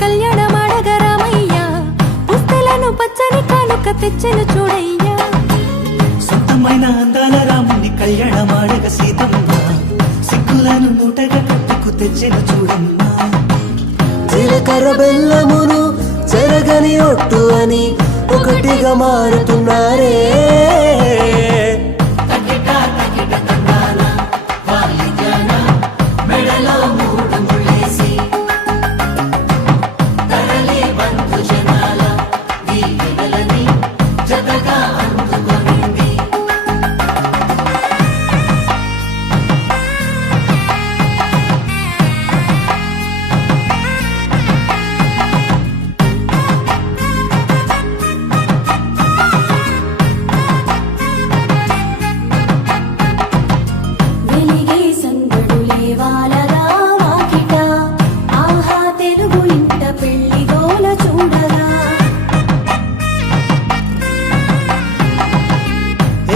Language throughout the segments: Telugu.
కళ్యాణమాడగ రామయ్య పుస్తలను పచ్చని కానుక తెచ్చెను చూడయ్యా సొంతమైన అందాల రాముని కళ్యాణమాడగ సీతమ్మ సిక్కులను మూటగా కట్టుకు తెచ్చెను చూడమ్మా జీలకర్ర బెల్లమును చెరగని ఒట్టు అని ఒకటిగా మారుతున్నారే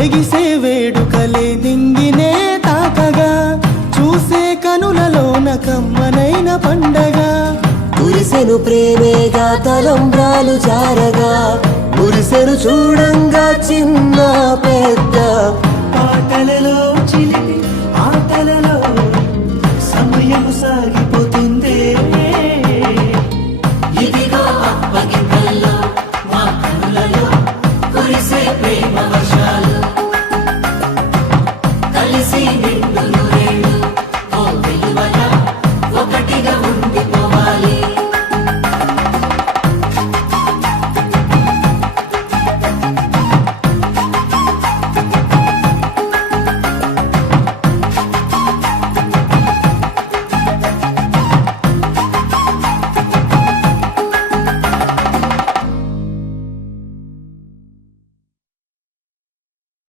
ఎగిసే వేడుకలే నింగినే తాకగా చూసే కనులలోన కమ్మనైన పండగ కురిసెను ప్రేమేగా తలంబ్రాలు జారగా మురిసెను చూడంగా చిన్న